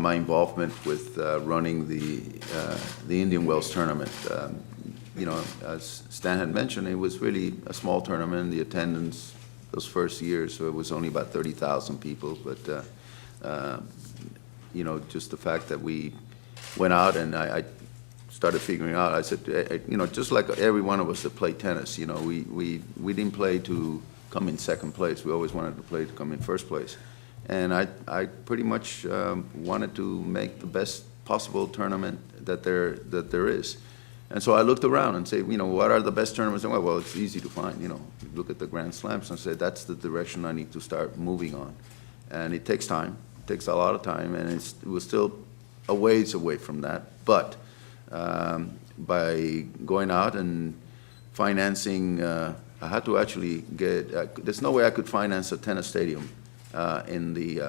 My involvement with running the Indian Wells tournament. You know, as Stan had mentioned, it was really a small tournament. The attendance those first years, so it was only about 30,000 people. But you know, just the fact that we went out and I started figuring out. I said, you know, just like every one of us that played tennis, you know, we didn't play to come in second place. We always wanted to play to come in first place. And I pretty much wanted to make the best possible tournament that there is. And so I looked around and said, you know, what are the best tournaments? And well, it's easy to find, you know. Look at the Grand Slams and say, that's the direction I need to start moving on. And it takes time. It takes a lot of time, and it was still a ways away from that. But by going out and financing, I had to actually get, there's no way I could finance a tennis stadium in the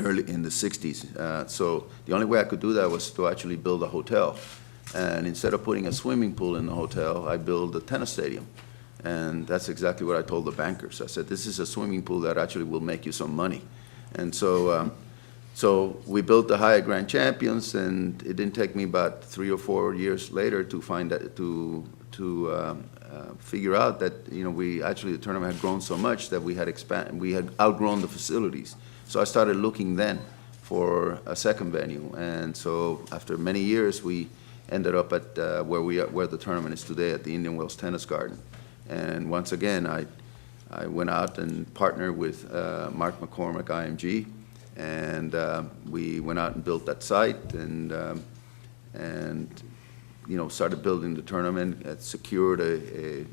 early in the 60s. So the only way I could do that was to actually build a hotel. And instead of putting a swimming pool in the hotel, I built a tennis stadium. And that's exactly what I told the bankers. I said, this is a swimming pool that actually will make you some money. And so, so we built the Hyatt Grand Champions, and it didn't take me about 3 or 4 years later to find that, to figure out that, you know, the tournament had grown so much that we had outgrown the facilities. So I started looking then for a second venue, and so after many years we ended up at where the tournament is today, at the Indian Wells Tennis Garden. And once again, I went out and partnered with Mark McCormick, IMG, and we went out and built that site, and you know, started building the tournament, secured a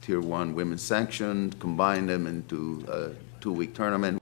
Tier 1 women's sanction, combined them into a 2-week tournament.